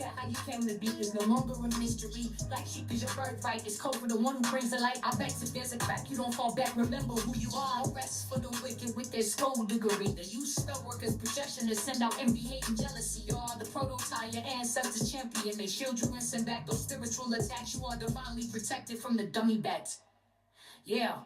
care how you came to be, is no longer a mystery. Black sheep is your birthright, it's code for the one who brings the light. I bet if there's a crack, you don't fall back, remember who you are. No rest for the wicked with their skullduggery. The use spell workers' projection to send out envy, hate, and jealousy. You are the prototype, your ancestors champion. They shield you and send back those spiritual attacks. You are divinely protected from the dummy bats. Yeah.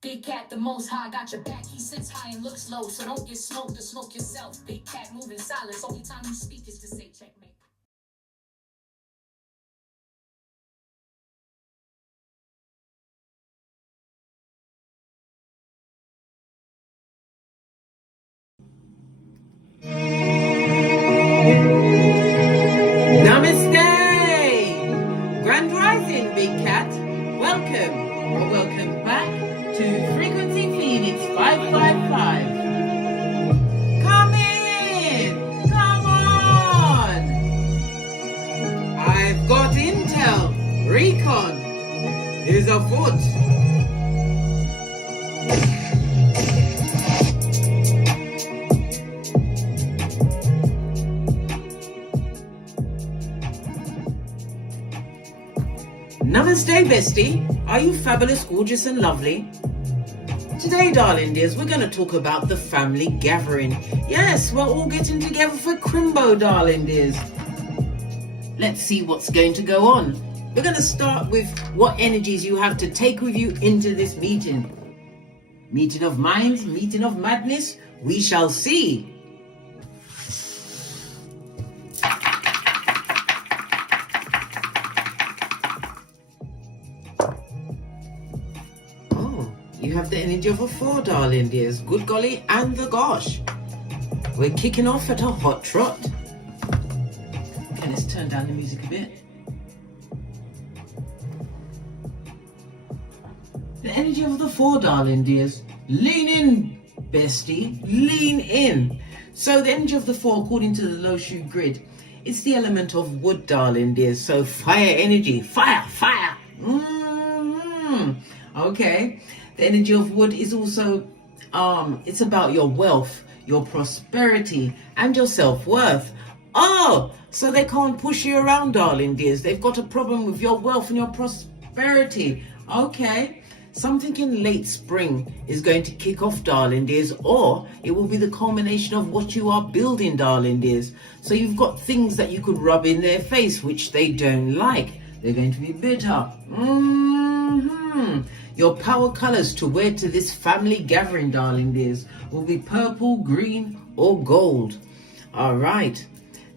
Big cat, the most high, got your back. He sits high and looks low, so don't get smoked or smoke yourself. Big cat moving silence, only time you speak is to say checkmate. Namaste! Grand Rising, Big Cat. Welcome or welcome back to Frequency Phoenix 555. Come in! Come on! I've got intel. Recon is afoot. Namaste, bestie. Are you fabulous, gorgeous, and lovely? Today, darling dears, we're going to talk about the family gathering. Yes, we're all getting together for Crimbo, darling dears. Let's see what's going to go on. We're going to start with what energies you have to take with you into this meeting. Meeting of minds, meeting of madness, we shall see. You have the energy of a 4, darling dears. Good golly and the gosh. We're kicking off at a hot trot. Okay, let's turn down the music a bit. The energy of the 4, darling dears. Lean in, bestie. Lean in. So the energy of the 4, according to the Loshu grid, it's the element of wood, darling dears. So fire energy. Fire, fire. Okay. The energy of wood is also, it's about your wealth, your prosperity, and your self-worth. Oh, so they can't push you around, darling dears. They've got a problem with your wealth and your prosperity. Okay. Something in late spring is going to kick off, darling dears, or it will be the culmination of what you are building, darling dears. So you've got things that you could rub in their face, which they don't like. They're going to be bitter. Your power colors to wear to this family gathering, darling dears, will be purple, green, or gold. All right.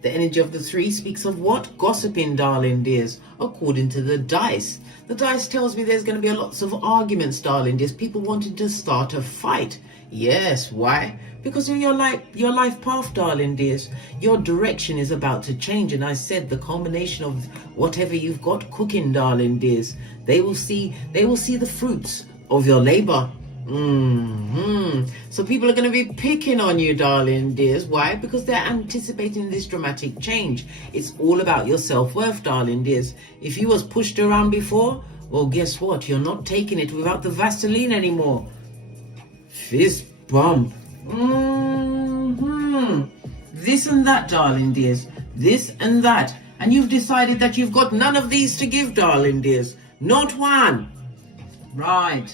The energy of the 3 speaks of what? Gossiping, darling dears, according to the dice. The dice tells me there's going to be lots of arguments, darling dears. People wanting to start a fight. Yes, why? Because of your life path, darling dears. Your direction is about to change. And I said the culmination of whatever you've got cooking, darling dears, they will see the fruits of your labor. So people are going to be picking on you, darling dears. Why? Because they're anticipating this dramatic change. It's all about your self-worth, darling dears. If you was pushed around before, well, guess what? You're not taking it without the Vaseline anymore. Fist bump. This and that, darling dears. This and that. And you've decided that you've got none of these to give, darling dears. Not one. Right.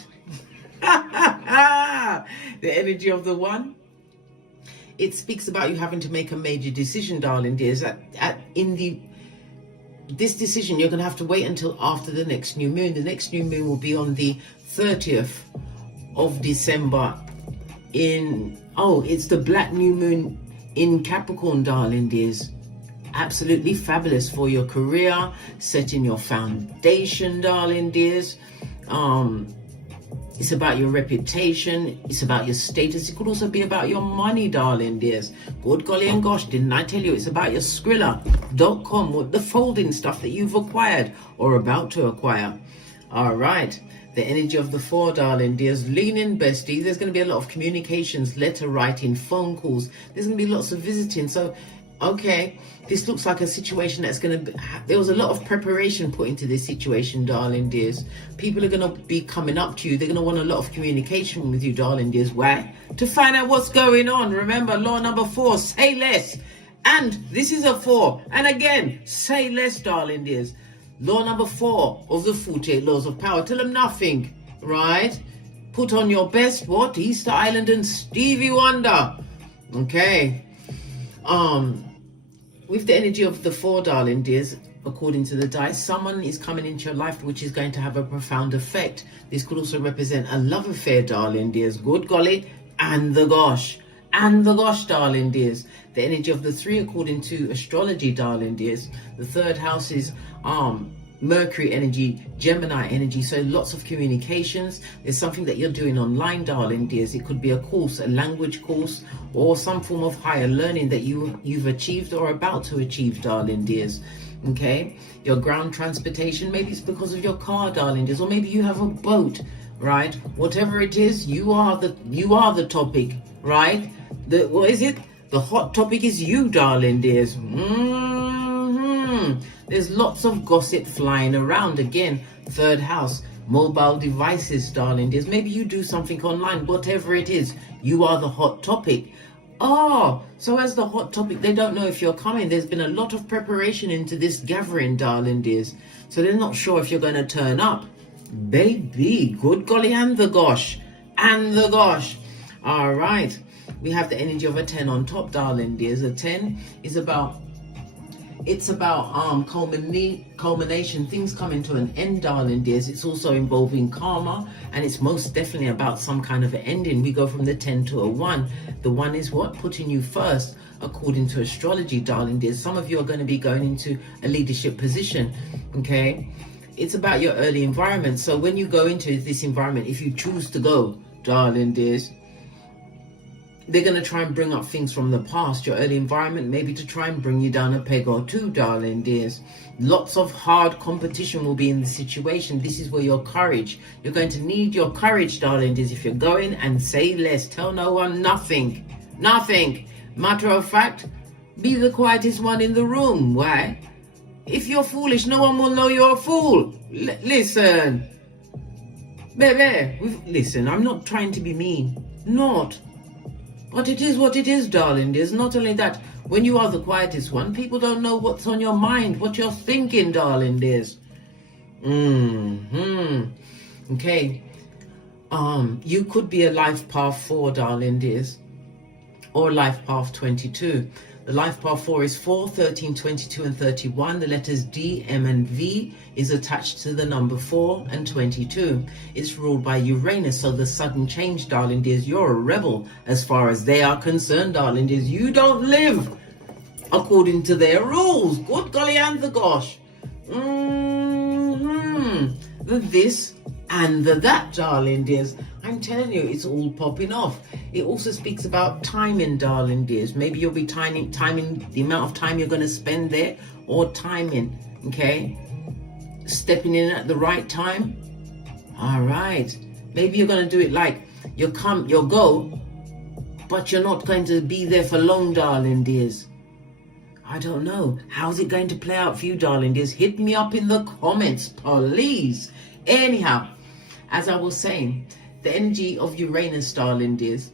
The energy of the 1. It speaks about you having to make a major decision, darling dears. This decision, you're going to have to wait until after the next new moon. The next new moon will be on the 30th of December it's the black new moon in Capricorn, darling dears. Absolutely fabulous for your career, setting your foundation, darling dears. It's about your reputation. It's about your status. It could also be about your money, darling dears. Good golly and gosh, didn't I tell you? It's about your Skrilla.com, with the folding stuff that you've acquired or about to acquire. All right. The energy of the 4, darling dears. Lean in, bestie. There's going to be a lot of communications, letter writing, phone calls. There's going to be lots of visiting. So, okay, this looks like a situation that's going to be... There was a lot of preparation put into this situation, darling dears. People are going to be coming up to you. They're going to want a lot of communication with you, darling dears. Why? To find out what's going on. Remember, law number 4, say less And this is a 4. And again, say less, darling dears. Law number 4 of the 48 laws of power. Tell them nothing, right? Put on your best, what? Easter Island and Stevie Wonder. Okay. With the energy of the 4, darling dears, according to the dice, someone is coming into your life which is going to have a profound effect. This could also represent a love affair, darling dears. Good golly, and the gosh. And the gosh, darling dears. The energy of the 3, according to astrology, darling dears. The 3rd house is Mercury energy, Gemini energy, so lots of communications. There's something that you're doing online, darling dears. It could be a course, a language course, or some form of higher learning that you've achieved or about to achieve, darling dears. Okay, your ground transportation, maybe it's because of your car, darling dears, or maybe you have a boat, right? Whatever it is, you are the topic, right? What is it? The hot topic is you, darling dears. There's lots of gossip flying around. Again, 3rd house, mobile devices, darling dears. Maybe you do something online, whatever it is, you are the hot topic. So as the hot topic, they don't know if you're coming. There's been a lot of preparation into this gathering, darling dears. So they're not sure if you're going to turn up. Baby, good golly, and the gosh. And the gosh. All right. We have the energy of a 10 on top, darling dears. A 10 is about culmination, things coming to an end, darling dears. It's also involving karma, and it's most definitely about some kind of an ending. We go from the 10 to a 1. The 1 is what? Putting you first, according to astrology, darling dears. Some of you are going to be going into a leadership position, okay? It's about your early environment. So when you go into this environment, if you choose to go, darling dears, they're going to try and bring up things from the past, your early environment, maybe to try and bring you down a peg or 2, darling dears. Lots of hard competition will be in the situation. This is where your courage, you're going to need your courage, darling dears, if you're going, and say less. Tell no one nothing. Nothing. Matter of fact, be the quietest one in the room. Why? If you're foolish, no one will know you're a fool. Listen. Baby, listen, I'm not trying to be mean. Not. But it is what it is, darling dears. Not only that, when you are the quietest one, people don't know what's on your mind, what you're thinking, darling dears. Okay. You could be a life path 4, darling dears, or life path 22. The life path 4 is 4, 13, 22, and 31. The letters D, M, and V is attached to the number 4 and 22. It's ruled by Uranus, so the sudden change, darling dears, you're a rebel as far as they are concerned, darling dears. You don't live according to their rules. Good golly and the gosh. The this and the that, darling dears. I'm telling you, it's all popping off. It also speaks about timing, darling dears. Maybe you'll be timing the amount of time you're going to spend there, or timing, okay? Stepping in at the right time. All right. Maybe you're going to do it like you'll go, but you're not going to be there for long, darling dears. I don't know. How's it going to play out for you, darling dears? Hit me up in the comments, please. Anyhow, as I was saying, the energy of Uranus, darling dears,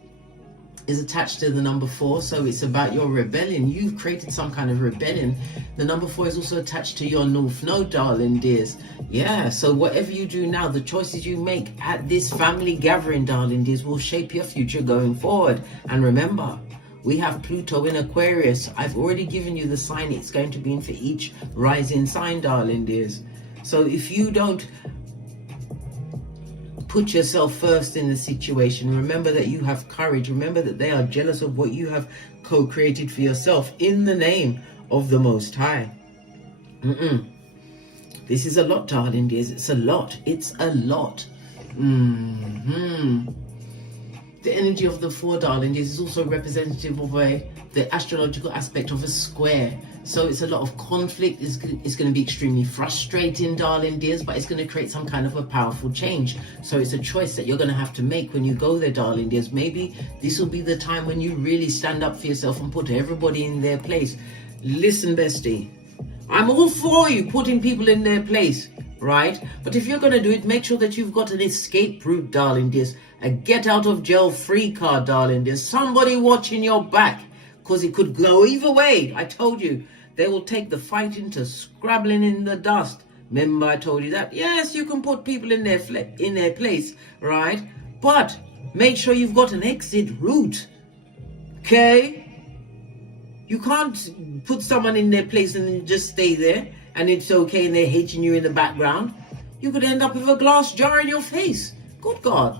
is attached to the number 4, so it's about your rebellion. You've created some kind of rebellion. The number 4 is also attached to your North Node, darling dears. Yeah, so whatever you do now, the choices you make at this family gathering, darling dears, will shape your future going forward. And remember, we have Pluto in Aquarius. I've already given you the sign it's going to be in for each rising sign, darling dears. So if you don't put yourself first in the situation, remember that you have courage. Remember that they are jealous of what you have co-created for yourself in the name of the Most High. This is a lot, darling dears. It's a lot. It's a lot. The energy of the 4, darling dears, is also representative of the astrological aspect of a square. So it's a lot of conflict. It's going to be extremely frustrating, darling dears, but it's going to create some kind of a powerful change. So it's a choice that you're going to have to make when you go there, darling dears. Maybe this will be the time when you really stand up for yourself and put everybody in their place. Listen, bestie, I'm all for you putting people in their place, right? But if you're going to do it, make sure that you've got an escape route, darling dears. A get out of jail free card, darling dears. Somebody watching your back. because it could go either way. I told you, they will take the fighting to scrabbling in the dust. Remember I told you that? Yes, you can put people in their place, right? But make sure you've got an exit route, okay? You can't put someone in their place and then just stay there and it's okay and they're hating you in the background. You could end up with a glass jar in your face. Good God.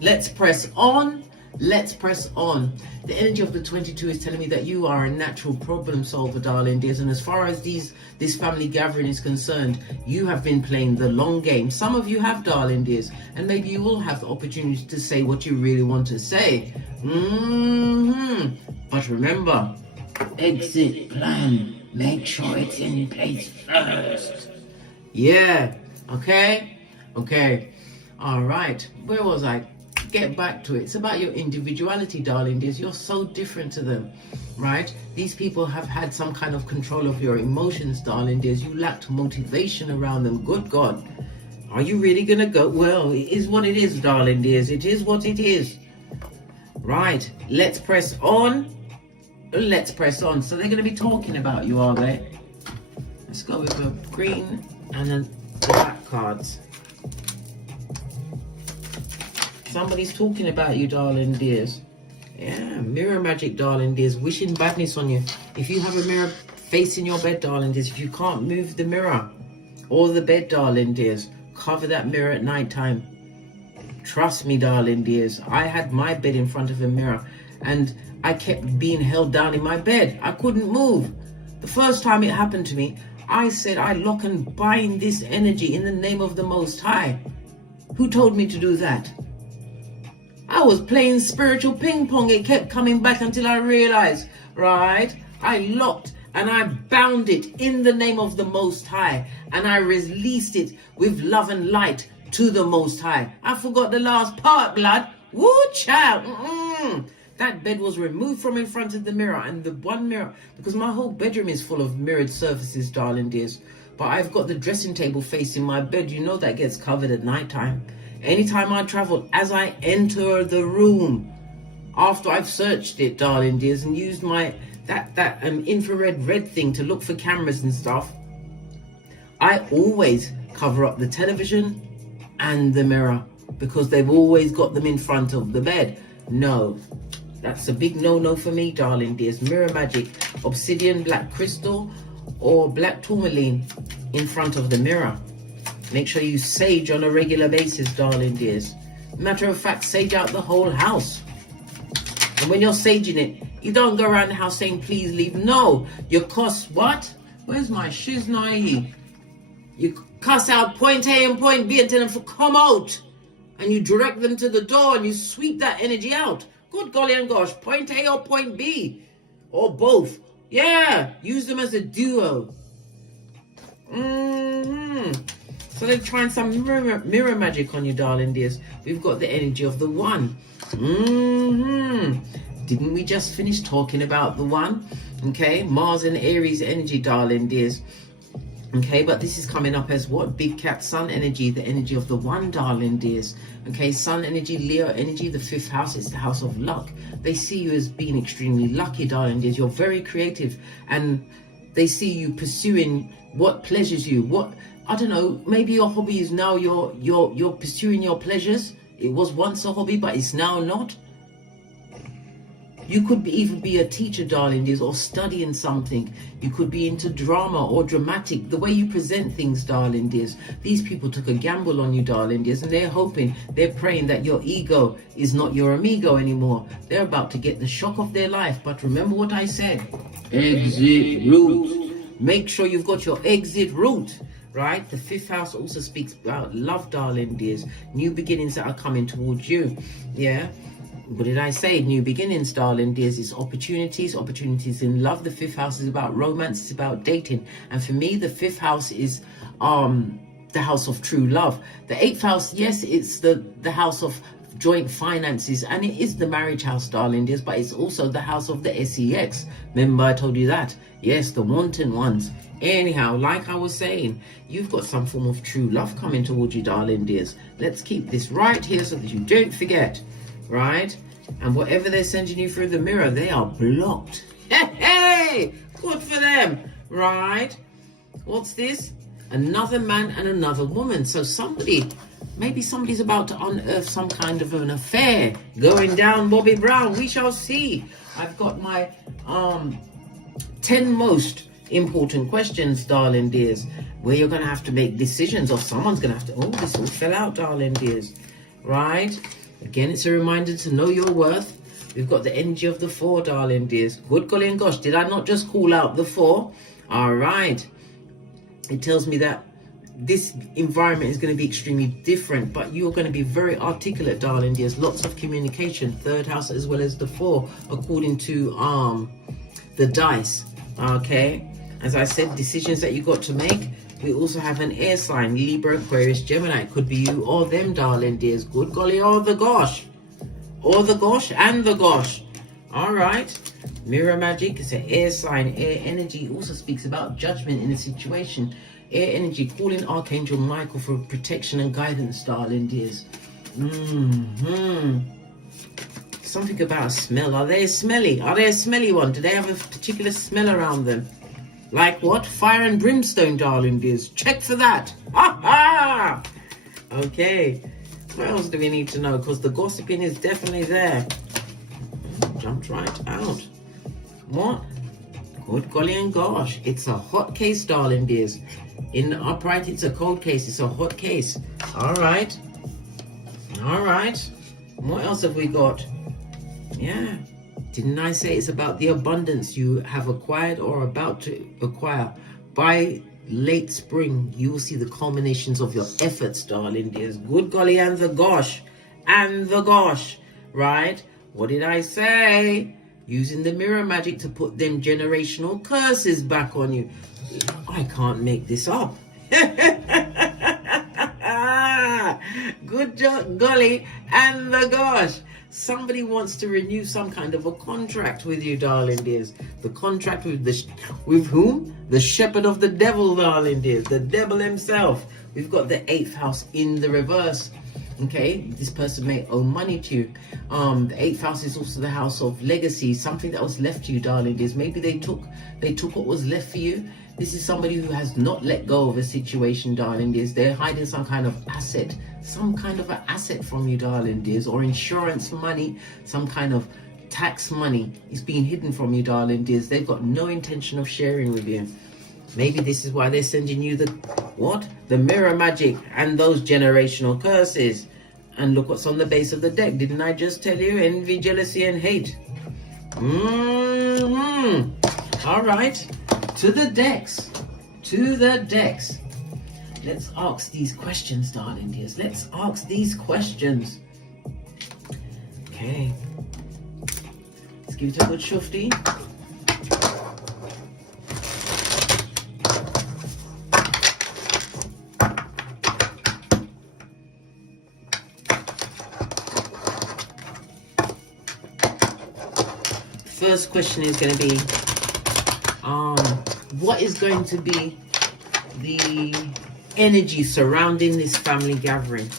Let's press on. Let's press on. The energy of the 22 is telling me that you are a natural problem solver, darling dears. And as far as this family gathering is concerned, you have been playing the long game. Some of you have, darling dears, and maybe you will have the opportunity to say what you really want to say. But remember, exit plan. Make sure it's in place first. Yeah. Okay. All right. Where was I? Get back to it. It's about your individuality, darling dears. You're so different to them, right? These people have had some kind of control of your emotions, darling dears. You lacked motivation around them. Good God. Are you really gonna go? Well, it is what it is, darling dears. It is what it is. Right. Let's press on. Let's press on. So they're gonna be talking about you, are they? Let's go with the green and then the black cards. Somebody's talking about you, darling dears. Yeah, mirror magic, darling dears. Wishing badness on you. If you have a mirror facing your bed, darling dears, if you can't move the mirror or the bed, darling dears, cover that mirror at night time. Trust me, darling dears. I had my bed in front of a mirror and I kept being held down in my bed. I couldn't move. The first time it happened to me, I said, I lock and bind this energy in the name of the Most High. Who told me to do that? I was playing spiritual ping pong. It kept coming back until I realized, right? I locked and I bound it in the name of the Most High. And I released it with love and light to the Most High. I forgot the last part, blood. Woo, child. That bed was removed from in front of the mirror. And the one mirror, because my whole bedroom is full of mirrored surfaces, darling dears. But I've got the dressing table facing my bed. You know that gets covered at night time. Anytime I travel, as I enter the room, after I've searched it, darling dears, and used my that infrared red thing to look for cameras and stuff, I always cover up the television and the mirror because they've always got them in front of the bed. No, that's a big no-no for me, darling dears. Mirror magic, obsidian, black crystal, or black tourmaline in front of the mirror. Make sure you sage on a regular basis, darling dears. Matter of fact, sage out the whole house. And when you're saging it, you don't go around the house saying, please leave. No, you cuss what? Where's my shiznai? You cuss out point A and point B and tell them to come out. And you direct them to the door and you sweep that energy out. Good golly and gosh, point A or point B. Or both. Yeah, use them as a duo. So they're trying some mirror magic on you, darling dears. We've got the energy of the one. Didn't we just finish talking about the one? Okay, Mars and Aries energy, darling dears. Okay, but this is coming up as what? Big cat sun energy, the energy of the one, darling dears. Okay, sun energy, Leo energy, the fifth house is the house of luck. They see you as being extremely lucky, darling dears. You're very creative and they see you pursuing what pleasures you. What, I don't know, maybe your hobby is now you're pursuing your pleasures. It was once a hobby, but it's now not. You could even be a teacher, darling dears, or studying something. You could be into drama or dramatic. The way you present things, darling dears. These people took a gamble on you, darling dears, and they're hoping, they're praying that your ego is not your amigo anymore. They're about to get the shock of their life. But remember what I said. Exit route. Make sure you've got your exit route. Right? The fifth house also speaks about love, darling dears. New beginnings that are coming towards you. Yeah. What did I say? New beginnings, darling dears, is opportunities in love. The fifth house is about romance, it's about dating. And for me, the fifth house is the house of true love. The eighth house, yes, it's the house of joint finances, and it is the marriage house, darling dears, but it's also the house of the sex. Remember I told you that? Yes, the wanton ones. Anyhow, like I was saying, you've got some form of true love coming towards you, darling dears. Let's keep this right here so that you don't forget. right? And whatever they're sending you through the mirror, they are blocked. Hey, good for them, right? What's this? Another man and another woman. So maybe somebody's about to unearth some kind of an affair going down Bobby Brown. We shall see. I've got my 10 most important questions, darling dears, where you're going to have to make decisions, or someone's going to have to, oh, this all fell out, darling dears, right? Again, it's a reminder to know your worth. We've got the energy of the 4, darling dears. Good golly and gosh, did I not just call out the 4? All right. It tells me that this environment is going to be extremely different, but you're going to be very articulate, darling dears. Lots of communication, 3rd house as well as the 4, according to the dice. Okay, as I said, decisions that you got to make. We also have an air sign, Libra, Aquarius, Gemini. It could be you or them, darling dears. Good golly, or the gosh. Or the gosh and the gosh. All right. Mirror magic is an air sign. Air energy also speaks about judgment in a situation. Air energy, calling Archangel Michael for protection and guidance, darling dears. Something about a smell. Are they smelly? Are they a smelly one? Do they have a particular smell around them? Like what? Fire and brimstone, darling dears. Check for that. Ha ha! Okay. What else do we need to know? Because the gossiping is definitely there. Jumped right out. What? Good golly and gosh. It's a hot case, darling dears. In the upright, it's a cold case. It's a hot case. All right. All right. What else have we got? Yeah. Didn't I say it's about the abundance you have acquired or about to acquire? By late spring, you will see the culminations of your efforts, darling dears. Good golly and the gosh. And the gosh. Right? What did I say? Using the mirror magic to put them generational curses back on you. I can't make this up. Good golly and the gosh. Somebody wants to renew some kind of a contract with you, darling dears. The contract with whom? The shepherd of the devil, darling dears. The devil himself. We've got the 8th house in the reverse. Okay, this person may owe money to you. The 8th house is also the house of legacy, something that was left to you, darling dears. Maybe they took what was left for you. This is somebody who has not let go of a situation, darling dears. They're hiding some kind of asset, from you, darling dears, or insurance money, some kind of tax money is being hidden from you, darling dears. They've got no intention of sharing with you. Maybe this is why they're sending you the mirror magic and those generational curses. And look what's on the base of the deck. Didn't I just tell you? Envy, jealousy, and hate. All right. To the decks. Let's ask these questions, darling dears. Let's ask these questions. Okay. Let's give it a good shufty. First question is going to be, what is going to be the energy surrounding this family gathering?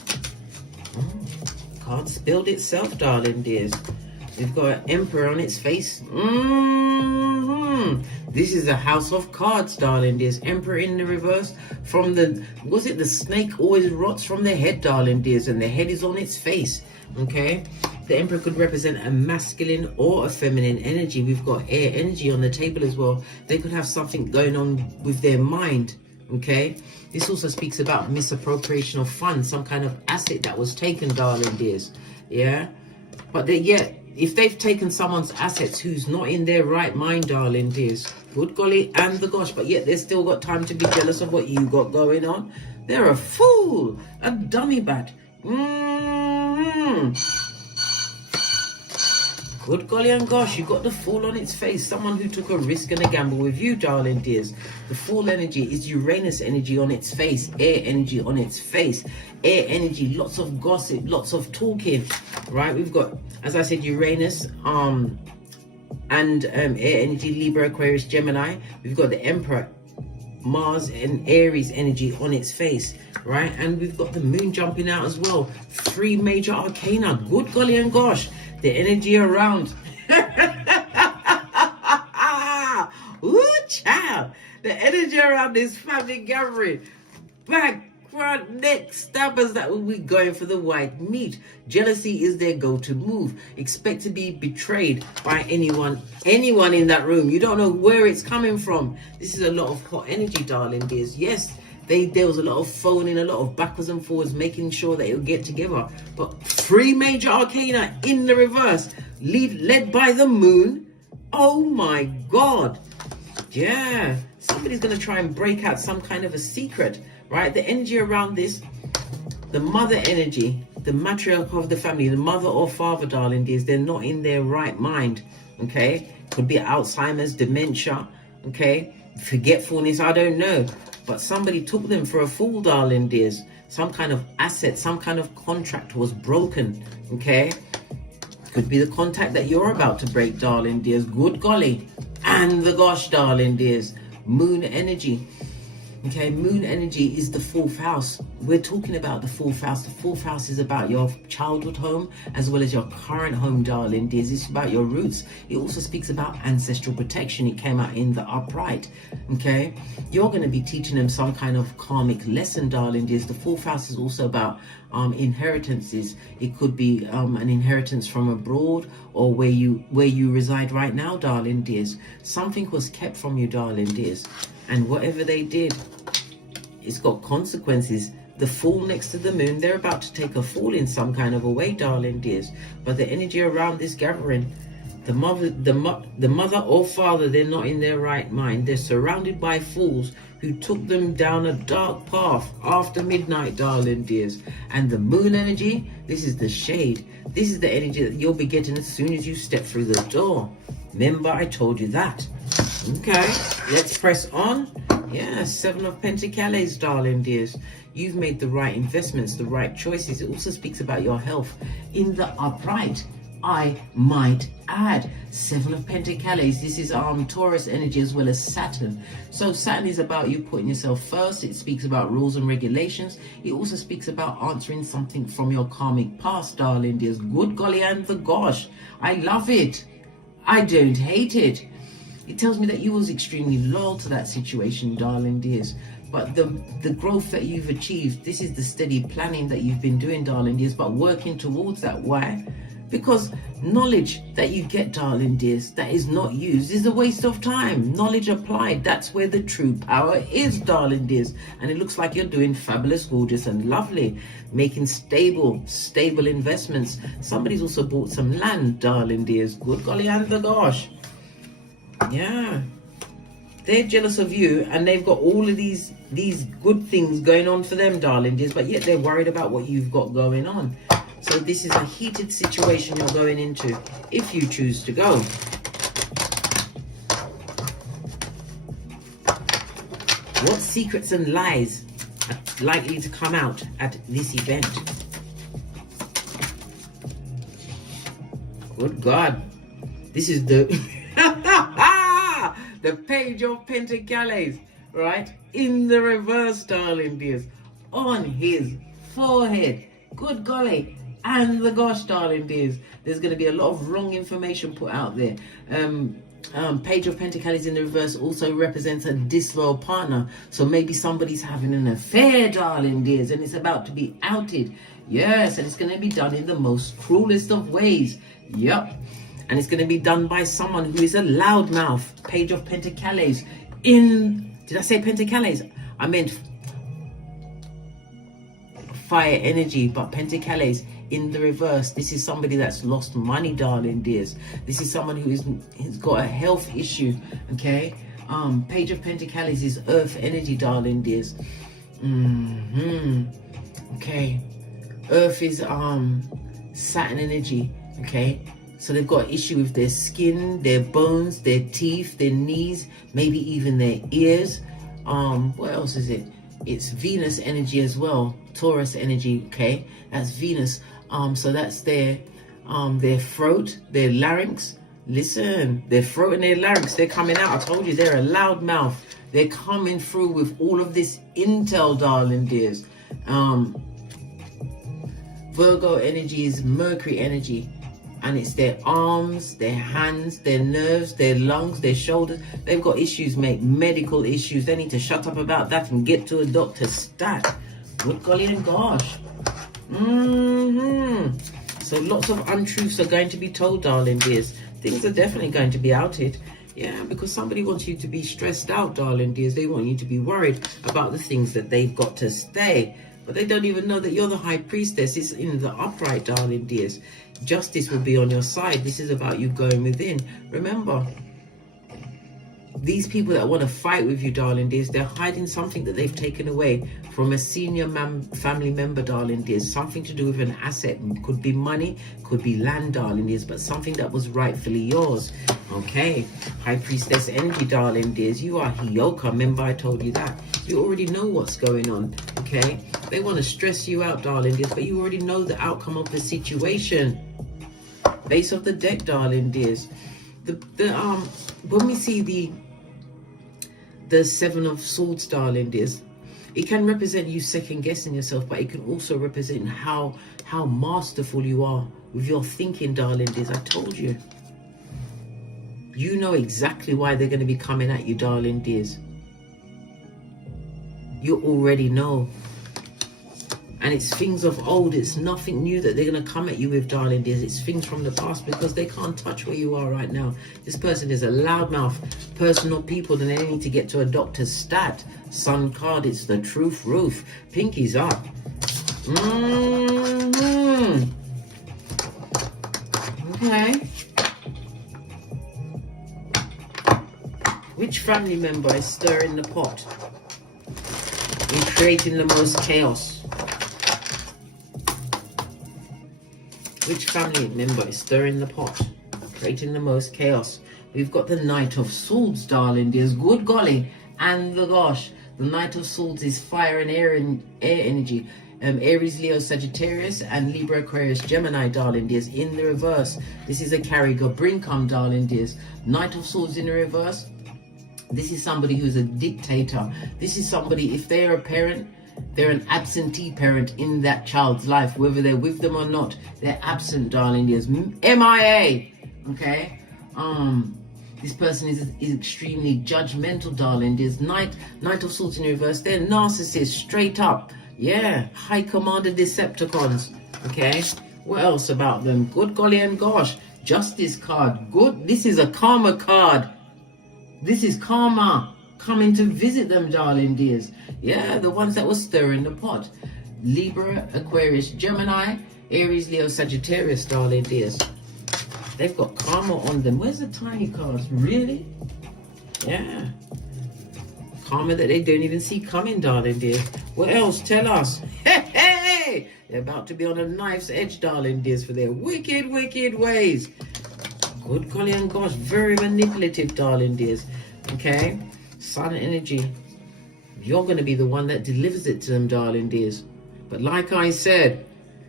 Card spilled itself, darling dears. We've got an emperor on its face. This is a house of cards, darling dears. Emperor in the reverse. From the snake always rots from the head, darling dears, and the head is on its face. Okay, the emperor could represent a masculine or a feminine energy. We've got air energy on the table as well. They could have something going on with their mind. Okay, this also speaks about misappropriation of funds, some kind of asset that was taken, darling dears. Yeah, but if they've taken someone's assets who's not in their right mind, darling dears, good golly and the gosh, but yet they've still got time to be jealous of what you got going on. They're a fool, a dummy bat. Good golly and gosh, you got the fool on its face. Someone who took a risk and a gamble with you, darling dears. The fool energy is Uranus energy on its face, air energy on its face. Air energy, lots of gossip, lots of talking, right? We've got, as I said, Uranus, and air energy, Libra, Aquarius, Gemini. We've got the Emperor Mars and Aries energy on its face, right? And we've got the moon jumping out as well. 3 major arcana. Good golly and gosh, the energy around. Ooh, child. The energy around this family gathering. Back, front, neck, stabbers that will be going for the white meat. Jealousy is their go-to move. Expect to be betrayed by anyone in that room. You don't know where it's coming from. This is a lot of hot energy, darling dears. Yes, there was a lot of phoning, a lot of backwards and forwards, making sure that it'll get together. But 3 major arcana in the reverse, led by the moon. Oh my God. Yeah, somebody's going to try and break out some kind of a secret, right? The energy around this, the mother energy, the matriarch of the family, the mother or father, darling dears, they're not in their right mind, okay? Could be Alzheimer's, dementia, okay? Forgetfulness, I don't know. But somebody took them for a fool, darling dears. Some kind of asset, some kind of contract was broken, okay? Could be the contact that you're about to break, darling dears. Good golly. And the gosh, darling dears. Moon energy. Okay, moon energy is the 4th house. We're talking about the 4th house. The 4th house is about your childhood home as well as your current home, darling dears. It's about your roots. It also speaks about ancestral protection. It came out in the upright. Okay, you're going to be teaching them some kind of karmic lesson, darling dears. The 4th house is also about inheritances. It could be an inheritance from abroad or where you reside right now, darling dears. Something was kept from you, darling dears. And whatever they did, it's got consequences. The fool next to the moon, they're about to take a fall in some kind of a way, darling dears. But the energy around this gathering, the mother or father, they're not in their right mind. They're surrounded by fools who took them down a dark path after midnight, darling dears. And the moon energy, this is the shade. This is the energy that you'll be getting as soon as you step through the door. Remember, I told you that. Okay, let's press on. Yeah, 7 of Pentacles, darling dears. You've made the right investments, the right choices. It also speaks about your health in the upright, I might add. 7 of Pentacles. This is Taurus energy as well as Saturn. So Saturn is about you putting yourself first. It speaks about rules and regulations. It also speaks about answering something from your karmic past, darling dears. Good golly and the gosh. I love it. I don't hate it. It tells me that you was extremely loyal to that situation, darling dears. But the growth that you've achieved, this is the steady planning that you've been doing, darling dears, but working towards that. Why? Because knowledge that you get, darling dears, that is not used is a waste of time. Knowledge applied, that's where the true power is, darling dears. And it looks like you're doing fabulous, gorgeous and lovely, making stable investments. Somebody's also bought some land, darling dears. Good golly and the gosh. Yeah, they're jealous of you and they've got all of these good things going on for them, darling dears, but yet they're worried about what you've got going on. So this is a heated situation you're going into if you choose to go. What secrets and lies are likely to come out at this event? Good God, this is the the Page of Pentacles, right? In the reverse, darling dears. On his forehead. Good golly. And the gosh, darling dears. There's going to be a lot of wrong information put out there. Page of Pentacles in the reverse also represents a disloyal partner. So maybe somebody's having an affair, darling dears, and it's about to be outed. Yes, and it's going to be done in the most cruelest of ways. Yep. And it's going to be done by someone who is a loudmouth. Page of Pentacles in... Did I say Pentacles? I meant fire energy, but Pentacles in the reverse. This is somebody that's lost money, darling dears. This is someone who has got a health issue, okay? Page of Pentacles is earth energy, darling dears. Okay. Earth is Saturn energy, okay? So they've got issue with their skin, their bones, their teeth, their knees, maybe even their ears. What else is it? It's Venus energy as well. Taurus energy, okay? That's Venus. So that's their throat, their larynx. Listen, their throat and their larynx, they're coming out. I told you, they're a loud mouth. They're coming through with all of this intel, darling dears. Virgo energy is Mercury energy, and it's their arms, their hands, their nerves, their lungs, their shoulders. They've got issues, mate, medical issues. They need to shut up about that and get to a doctor stat. Good golly and gosh. So lots of untruths are going to be told, darling dears. Things are definitely going to be outed. Yeah, because somebody wants you to be stressed out, darling dears. They want you to be worried about the things that they've got to stay. But they don't even know that you're the high priestess. It's in the upright, darling dears. Justice will be on your side. This is about you going within. Remember, these people that want to fight with you, darling dears, they're hiding something that they've taken away from a senior family member, darling dears. Something to do with an asset. Could be money, could be land, darling dears, but something that was rightfully yours. Okay, high priestess energy, darling dears. You are Hioka. Remember I told you that. You already know what's going on. Okay, they want to stress you out, darling dears, but you already know the outcome of the situation. Base of the deck, darling dears. When we see the Seven of Swords, darling dears, it can represent you second guessing yourself, but it can also represent how masterful you are with your thinking, darling dears. I told you. You know exactly why they're going to be coming at you, darling dears. You already know. And it's things of old. It's nothing new that they're going to come at you with, darling dears. It's things from the past, because they can't touch where you are right now. This person is a loudmouth, personal people, and they need to get to a doctor's stat. Sun card, it's the truth roof. Pinkies up. Okay. Which family member is stirring the pot and creating the most chaos? Which family member is stirring the pot, creating the most chaos? We've got the Knight of Swords, darling dears. Good golly. And the gosh, the Knight of Swords is fire and air energy. Aries, Leo, Sagittarius, and Libra, Aquarius, Gemini, darling dears. In the reverse, this is a carrier. Bring come, darling dears. Knight of Swords in the reverse. This is somebody who's a dictator. This is somebody, if they're a parent, they're an absentee parent in that child's life, whether they're with them or not. They're absent, darling dears. MIA. Okay. This person is extremely judgmental, darling dears. Knight of Swords in reverse. They're narcissists, straight up. Yeah. High Commander Decepticons. Okay. What else about them? Good golly and gosh. Justice card. Good. This is a karma card. This is karma coming to visit them, darling dears. Yeah, the ones that were stirring the pot. Libra, Aquarius, Gemini, Aries, Leo, Sagittarius, darling dears. They've got karma on them. Where's the tiny cards? Really? Yeah. Karma that they don't even see coming, darling dears. What else? Tell us. Hey! They're about to be on a knife's edge, darling dears, for their wicked, wicked ways. Good golly and gosh. Very manipulative, darling dears. Okay? Sun energy. You're going to be the one that delivers it to them, darling dears. But like I said,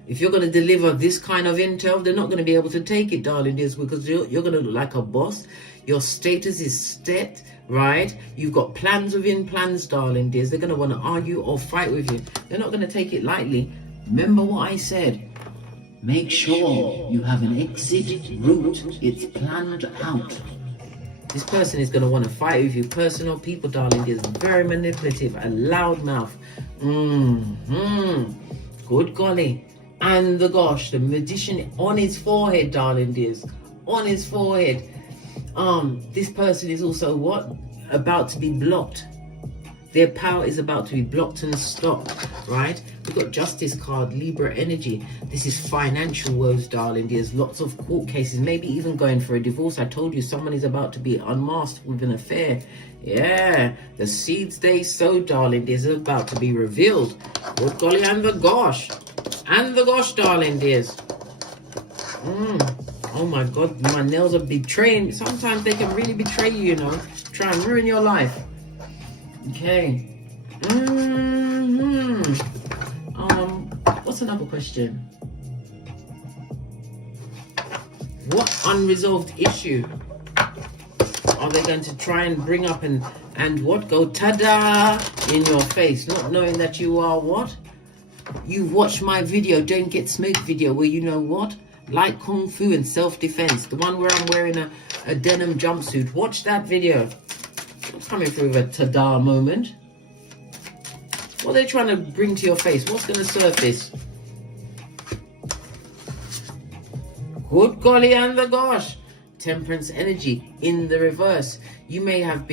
if you're going to deliver this kind of intel, they're not going to be able to take it, darling dears, because you're going to look like a boss. Your status is set, right? You've got plans within plans, darling dears. They're going to want to argue or fight with you. They're not going to take it lightly. Remember what I said. Make sure you have an exit route. It's planned out. This person is going to want to fight with you. Personal people, darling dears. Very manipulative. A loudmouth. Good golly. And the gosh, the magician on his forehead, darling dears. On his forehead. This person is also what? About to be blocked. Their power is about to be blocked and stopped, right? We've got Justice card, Libra energy. This is financial woes, darling dears. Lots of court cases, maybe even going for a divorce. I told you someone is about to be unmasked with an affair. Yeah, the seeds they sow, darling dears, are about to be revealed. Good golly, and the gosh. And the gosh, darling dears. Oh my God, my nails are betraying. Sometimes they can really betray you, you know. Try and ruin your life. Okay. What's another question? What unresolved issue are they're going to try and bring up and what? Go ta-da in your face, not knowing that you are what? You've watched my video, Don't Get Smoked video, where you know what? Like Kung Fu and self-defense. The one where I'm wearing a denim jumpsuit. Watch that video. It's coming through with a ta-da moment. What are they trying to bring to your face? What's going to surface? Good golly and the gosh. Temperance energy in the reverse. You may have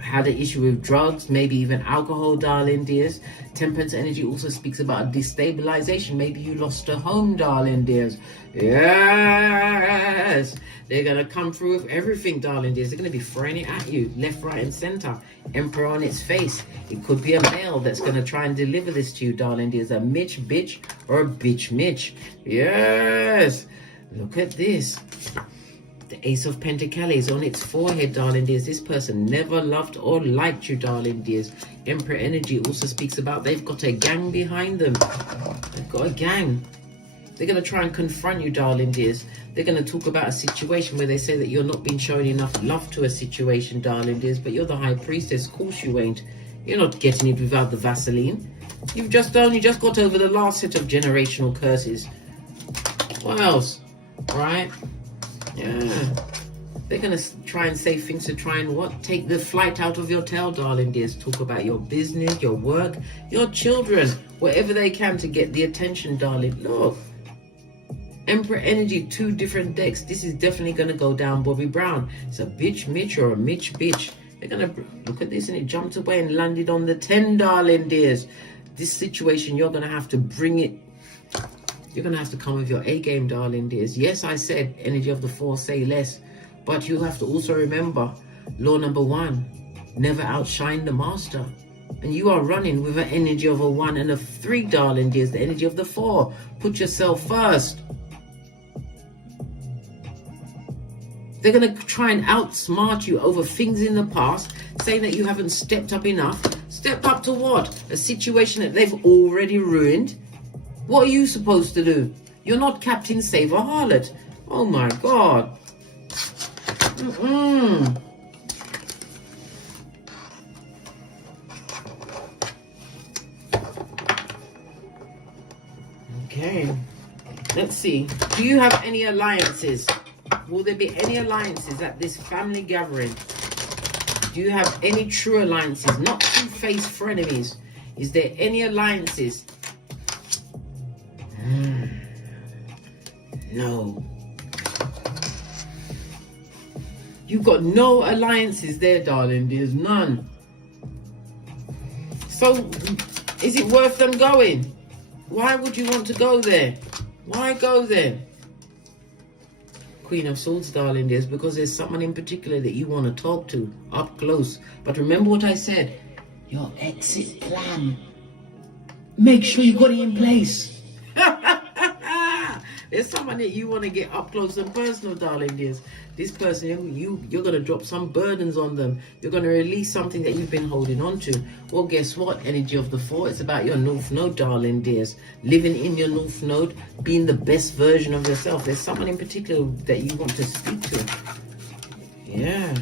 had an issue with drugs, maybe even alcohol, darling dears. Temperance energy also speaks about destabilization. Maybe you lost a home, darling dears. Yes, they're gonna come through with everything, darling dears. They're gonna be throwing it at you, left, right, and center. Emperor on its face. It could be a male that's gonna try and deliver this to you, darling dears. A Mitch bitch or a bitch Mitch. Yes, look at this. The Ace of Pentacles on its forehead, darling dears. This person never loved or liked you, darling dears. Emperor energy also speaks about they've got a gang behind them. They've got a gang. They're going to try and confront you, darling dears. They're going to talk about a situation where they say that you're not being shown enough love to a situation, darling dears. But you're the high priestess. Of course you ain't. You're not getting it without the Vaseline. You've only just got over the last set of generational curses. What else? Right? Yeah. They're going to try and say things to try and what? Take the flight out of your tail, darling dears. Talk about your business, your work, your children. Whatever they can to get the attention, darling. Look. Emperor energy, 2 different decks. This is definitely going to go down Bobby Brown. It's a bitch Mitch or a Mitch bitch. They're going to look at this and it jumped away and landed on the 10, darling dears. This situation, you're going to have to bring it. You're going to have to come with your A game, darling dears. Yes, I said energy of the 4, say less. But you have to also remember, law number 1, never outshine the master. And you are running with an energy of a 1 and a 3, darling dears. The energy of the 4. Put yourself first. They're going to try and outsmart you over things in the past, saying that you haven't stepped up enough. Stepped up to what? A situation that they've already ruined. What are you supposed to do? You're not Captain Save a Harlot. Oh my God. Okay. Let's see. Do you have any alliances? Will there be any alliances at this family gathering? Do you have any true alliances? Not two-faced frenemies. Is there any alliances? No. You've got no alliances there, darling. There's none. So, is it worth them going? Why would you want to go there? Why go there? Queen of Swords, darling, dears, because there's someone in particular that you want to talk to up close. But remember what I said. Your exit plan. Make sure you got it in place. There's someone that you want to get up close and personal, darling dears. This person, you're going to drop some burdens on them. You're going to release something that you've been holding on to. Well, guess what? Energy of the 4, it's about your North Node, darling dears. Living in your North Node, being the best version of yourself. There's someone in particular that you want to speak to. Yeah.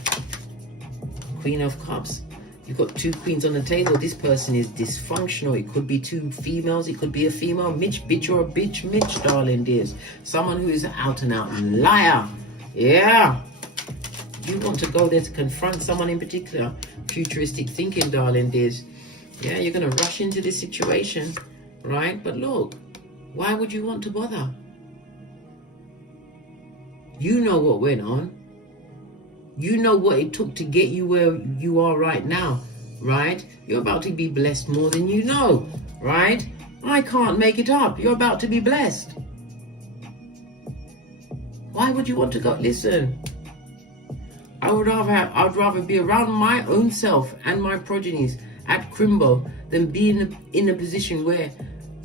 Queen of Cups. You've got 2 queens on the table. This person is dysfunctional. It could be 2 females. It could be a female Mitch bitch or a bitch Mitch, darling dears. Someone who is an out and out liar. Yeah. You want to go there to confront someone in particular. Futuristic thinking, darling dears. Yeah, you're going to rush into this situation, right? But look, why would you want to bother? You know what went on. You know what it took to get you where you are right now, right? You're about to be blessed more than you know, right? I can't make it up. You're about to be blessed. Why would you want to go? Listen, I'd rather be around my own self and my progenies at Crimbo than be in a position where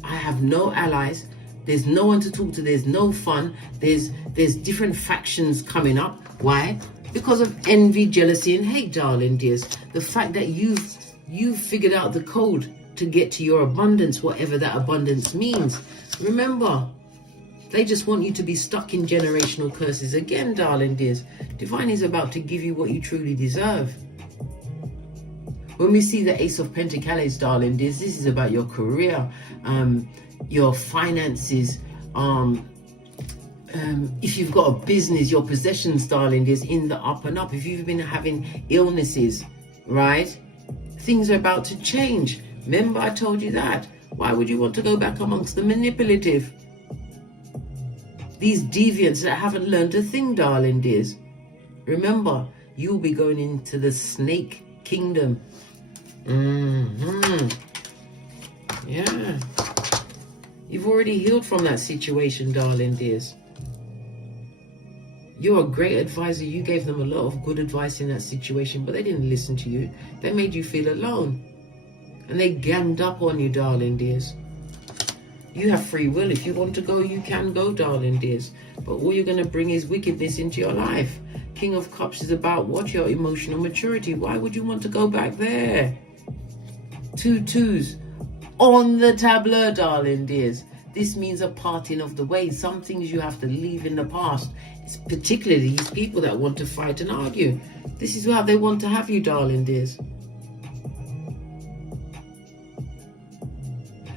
I have no allies. There's no one to talk to. There's no fun. There's different factions coming up. Why? Because of envy, jealousy, and hate, darling dears. The fact that you've figured out the code to get to your abundance, whatever that abundance means. Remember, They just want you to be stuck in generational curses. Again, darling dears, Divine is about to give you what you truly deserve. When we see the Ace of Pentacles, darling dears, this is about your career, your finances, if you've got a business, your possessions, darling dears, in the up and up. If you've been having illnesses, right? Things are about to change. Remember, I told you that. Why would you want to go back amongst the manipulative? These deviants that haven't learned a thing, darling dears. Remember, you'll be going into the snake kingdom. Yeah. You've already healed from that situation, darling dears. You're a great advisor. You gave them a lot of good advice in that situation, but they didn't listen to you. They made you feel alone. And they ganged up on you, darling dears. You have free will. If you want to go, you can go, darling dears. But all you're going to bring is wickedness into your life. King of Cups is about what? Your emotional maturity. Why would you want to go back there? 2 2s on the tableau, darling dears. This means a parting of the ways. Some things you have to leave in the past. It's particularly these people that want to fight and argue. This is how they want to have you, darling dears.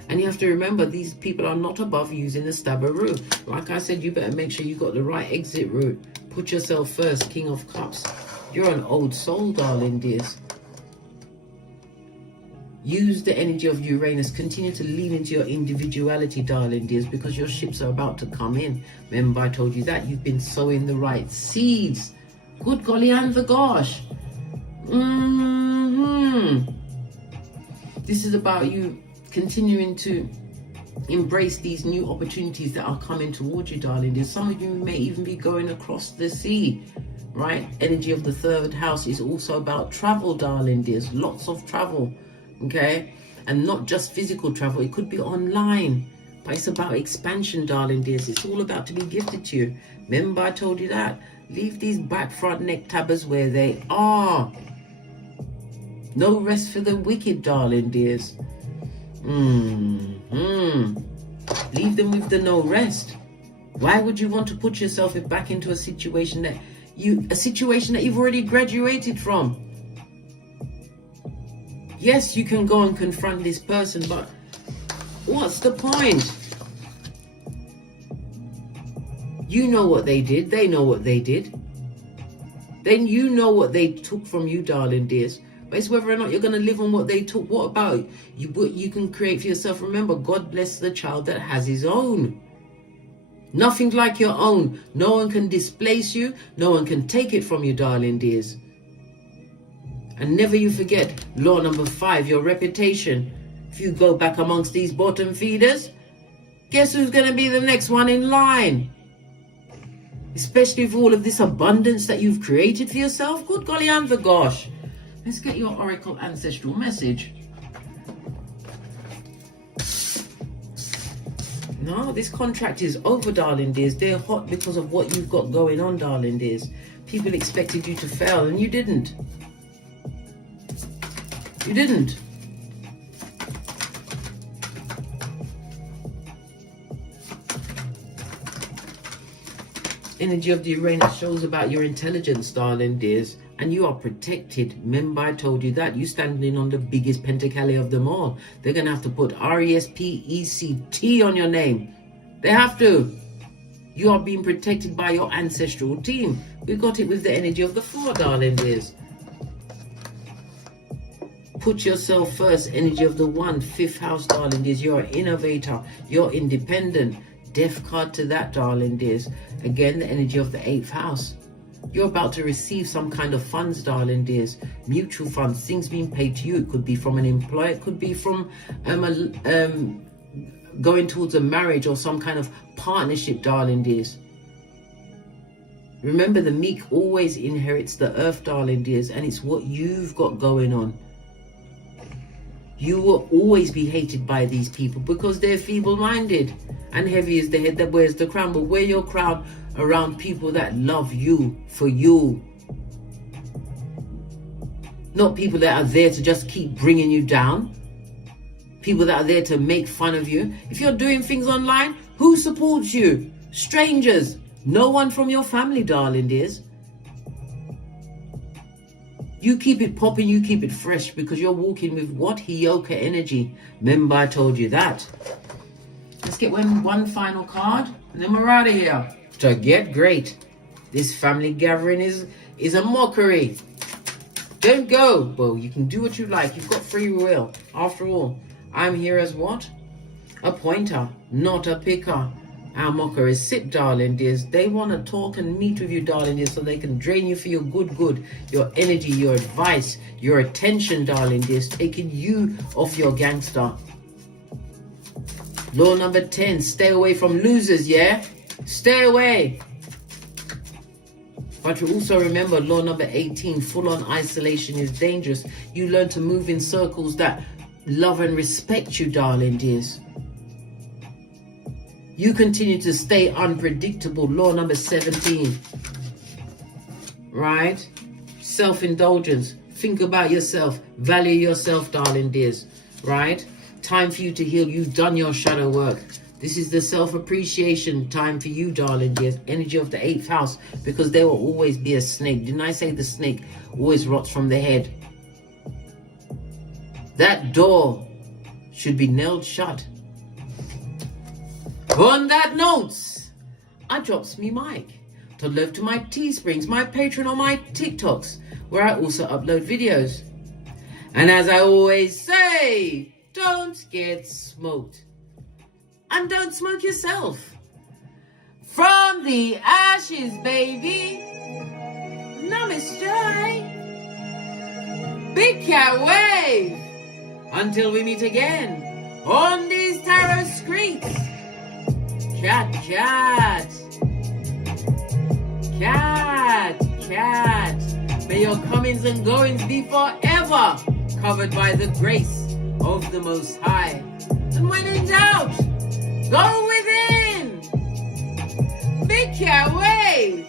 And you have to remember, these people are not above using the stabber route. Like I said, you better make sure you got the right exit route. Put yourself first, King of Cups. You're an old soul, darling dears. Use the energy of Uranus. Continue to lean into your individuality, darling dears, because your ships are about to come in. Remember, I told you that. You've been sowing the right seeds. Good golly and the gosh. This is about you continuing to embrace these new opportunities that are coming towards you, darling dears. Some of you may even be going across the sea, right? Energy of the 3rd house is also about travel, darling dears. Lots of travel. Okay, and not just physical travel. It could be online, but it's about expansion, darling dears. It's all about to be gifted to you. Remember, I told you that. Leave these back front neck tabbers where they are. No rest for the wicked, darling dears. Leave them with the no rest. Why would you want to put yourself back into a situation that you've already graduated from? Yes, you can go and confront this person, but what's the point? You know what they did. They know what they did. Then you know what they took from you, darling dears. But it's whether or not you're going to live on what they took. What about you? What you can create for yourself. Remember, God bless the child that has his own. Nothing like your own. No one can displace you. No one can take it from you, darling dears. And never you forget, law number 5, your reputation. If you go back amongst these bottom feeders, guess who's going to be the next one in line? Especially with all of this abundance that you've created for yourself. Good golly and the gosh. Let's get your oracle ancestral message. No, this contract is over, darling dears. They're hot because of what you've got going on, darling dears. People expected you to fail and you didn't. You didn't. Energy of the Uranus shows about your intelligence, darling dears. And you are protected. Remember, I told you that. You standing on the biggest pentacale of them all. They're going to have to put RESPECT on your name. They have to. You are being protected by your ancestral team. We got it with the energy of the 4, darling dears. Put yourself first. Energy of the 1, 5th house, darling dears. You're an innovator. You're independent. Death card to that, darling dears. Again, the energy of the 8th house. You're about to receive some kind of funds, darling dears. Mutual funds, things being paid to you. It could be from an employer. It could be from going towards a marriage or some kind of partnership, darling dears. Remember, the meek always inherits the earth, darling dears. And it's what you've got going on. You will always be hated by these people because they're feeble-minded. And heavy is the head that wears the crown. But wear your crown around people that love you for you. Not people that are there to just keep bringing you down. People that are there to make fun of you. If you're doing things online, who supports you? Strangers, no one from your family, darling dears. You keep it popping, you keep it fresh, because you're walking with what? Hioka energy. Remember I told you that. Let's get one final card, and then we're out of here. To get great. This family gathering is a mockery. Don't go. Well, you can do what you like. You've got free will. After all, I'm here as what? A pointer, not a picker. Our mockers sit, darling dears. They want to talk and meet with you, darling dears, so they can drain you for your good, your energy, your advice, your attention, darling dears, taking you off your gangster. Law number 10, stay away from losers, yeah? Stay away. But you also remember law number 18, full-on isolation is dangerous. You learn to move in circles that love and respect you, darling dears. You continue to stay unpredictable. Law number 17. Right? Self-indulgence. Think about yourself. Value yourself, darling dears. Right? Time for you to heal. You've done your shadow work. This is the self-appreciation time for you, darling dears. Energy of the 8th house. Because there will always be a snake. Didn't I say the snake always rots from the head? That door should be nailed shut. On that note, I drops me mic to love to my Teesprings, my Patreon, or my TikToks, where I also upload videos. And as I always say, don't get smoked. And don't smoke yourself. From the ashes, baby. Namaste. Big cat wave. Until we meet again on these tarot streets. Cat, cat. Cat, cat. May your comings and goings be forever covered by the grace of the Most High. And when in doubt, go within. Big cat wave.